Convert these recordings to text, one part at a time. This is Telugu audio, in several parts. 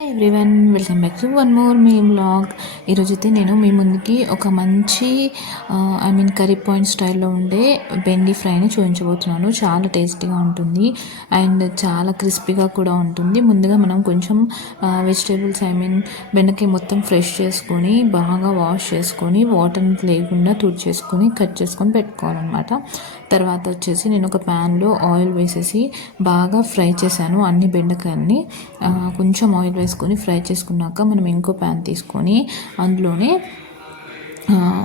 Hi everyone, welcome back to one more me vlog. ఈరోజైతే నేను మీ ముందుకి ఒక మంచి కర్రీ పాయింట్ స్టైల్లో ఉండే బెండి ఫ్రైని చూపించబోతున్నాను. చాలా టేస్టీగా ఉంటుంది అండ్ చాలా క్రిస్పీగా కూడా ఉంటుంది. ముందుగా మనం కొంచెం వెజిటేబుల్స్ బెండకాయ మొత్తం ఫ్రెష్ చేసుకొని బాగా వాష్ చేసుకొని వాటర్ లేకుండా తుడిచేసుకొని కట్ చేసుకొని పెట్టుకోవాలన్నమాట. తర్వాత వచ్చేసి నేను ఒక ప్యాన్లో ఆయిల్ వేసేసి బాగా ఫ్రై చేశాను అన్ని బెండకాయల్ని. కొంచెం ఆయిల్ వేసుకొని ఫ్రై చేసుకున్నాక మనం ఇంకో ప్యాన్ తీసుకొని అందులోనే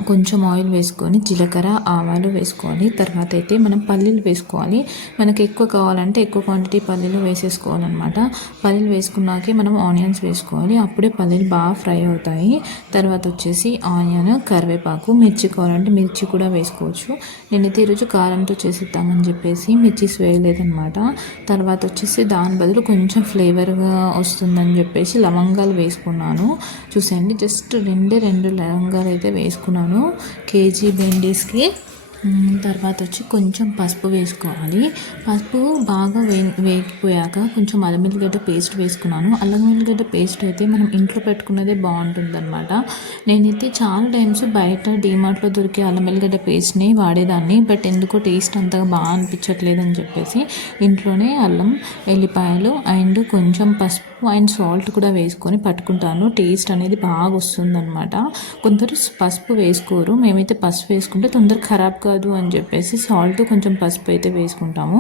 కొంచెం ఆయిల్ వేసుకొని జీలకర్ర ఆవాలు వేసుకోవాలి. తర్వాత అయితే మనం పల్లీలు వేసుకోవాలి. మనకి ఎక్కువ కావాలంటే ఎక్కువ క్వాంటిటీ పల్లీలు వేసేసుకోవాలన్నమాట. పల్లీలు వేసుకున్నాకే మనం ఆనియన్స్ వేసుకోవాలి. అప్పుడే పల్లీలు బాగా ఫ్రై అవుతాయి. తర్వాత వచ్చేసి ఆనియన్, కరివేపాకు, మిర్చి కావాలంటే మిర్చి కూడా వేసుకోవచ్చు. నేనైతే ఈరోజు కారంతో చేసిద్దామని చెప్పేసి మిర్చిస్ వేయలేదన్నమాట. తర్వాత వచ్చేసి దాని బదులు కొంచెం ఫ్లేవర్గా వస్తుందని చెప్పేసి లవంగాలు వేసుకున్నాను. చూసేయండి, జస్ట్ రెండు లవంగాలు అయితే వేసుకున్నాను కేజీ బెండీస్కి. తర్వాత వచ్చి కొంచెం పసుపు వేసుకోవాలి. పసుపు బాగా వేగిపోయాక కొంచెం అల్లం వెల్లిగడ్డ పేస్ట్ వేసుకున్నాను. అల్లం వెల్లిగడ్డ పేస్ట్ అయితే మనం ఇంట్లో పెట్టుకున్నదే బాగుంటుంది అనమాట. నేనైతే చాలా టైమ్స్ బయట డీమార్ట్లో దొరికే అల్లం వెల్లిగడ్డ పేస్ట్ని వాడేదాన్ని. బట్ ఎందుకో టేస్ట్ అంతగా బాగా అనిపించట్లేదు అని చెప్పేసి ఇంట్లోనే అల్లం, ఎల్లిపాయలు అండ్ కొంచెం పసుపు అండ్ సాల్ట్ కూడా వేసుకొని పట్టుకుంటాను. టేస్ట్ అనేది బాగా వస్తుందన్నమాట. కొందరు పసుపు వేసుకోరు, మేమైతే పసుపు వేసుకుంటే తొందరగా ఖరాబ్ కాదు అని చెప్పేసి సాల్ట్ కొంచెం పసుపు అయితే వేసుకుంటాము.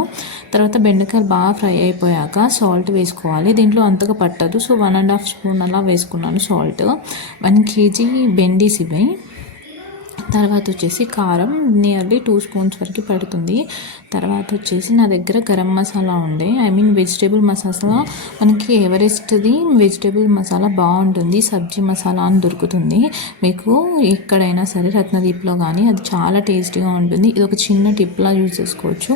తర్వాత బెండకాయలు బాగా ఫ్రై అయిపోయాక సాల్ట్ వేసుకోవాలి. దీంట్లో అంతగా పట్టదు, సో 1.5 స్పూన్ అలా వేసుకున్నాను సాల్ట్. 1 కేజీ బెండీస్ ఇవి. తర్వాత వచ్చేసి కారం నియర్లీ 2 స్పూన్స్ వరకు పడుతుంది. తర్వాత వచ్చేసి నా దగ్గర గరం మసాలా ఉండే, వెజిటేబుల్ మసాలా. మనకి ఎవరెస్ట్ది వెజిటేబుల్ మసాలా బాగుంటుంది, సబ్జీ మసాలా అని దొరుకుతుంది మీకు ఎక్కడైనా సరే, రత్నదీప్లో కానీ. అది చాలా టేస్టీగా ఉంటుంది. ఇది ఒక చిన్న టిప్లా యూజ్ చేసుకోవచ్చు,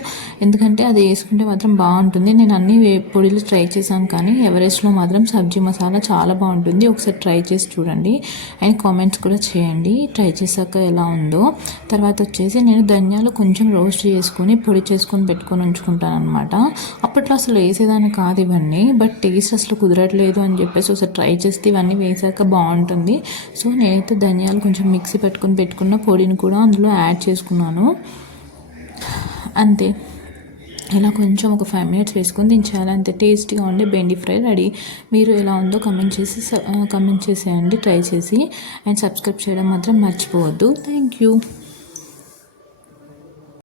ఎందుకంటే అది వేసుకుంటే మాత్రం బాగుంటుంది. నేను అన్ని పొడిలు ట్రై చేశాను, కానీ ఎవరెస్ట్లో మాత్రం సబ్జీ మసాలా చాలా బాగుంటుంది. ఒకసారి ట్రై చేసి చూడండి అండ్ కామెంట్స్ కూడా చేయండి ట్రై చేశాక ఎలా ఉందో. తర్వాత వచ్చేసి నేను ధనియాలు కొంచెం రోస్ట్ చేసుకొని పొడి చేసుకొని పెట్టుకొని ఉంచుకుంటాను అనమాట. అప్పట్లో అసలు వేసేదాన్ని కాదు ఇవన్నీ, బట్ టేస్ట్ అసలు కుదరట్లేదు అని చెప్పేసి ఒకసారి ట్రై చేస్తే ఇవన్నీ వేసాక బాగుంటుంది. సో నేనైతే ధనియాలు కొంచెం మిక్సీ పెట్టుకున్న పొడిని కూడా అందులో యాడ్ చేసుకున్నాను. అంతే, ఇలా కొంచెం ఒక 5 minutes వేసుకొని దించాలి. అంతే, టేస్టీగా ఉండే బెండి ఫ్రై రెడీ. మీరు ఎలా ఉందో కమెంట్ చేసేయండి ట్రై చేసి. అండ్ సబ్స్క్రైబ్ చేయడం మాత్రం మర్చిపోవద్దు. Thank you.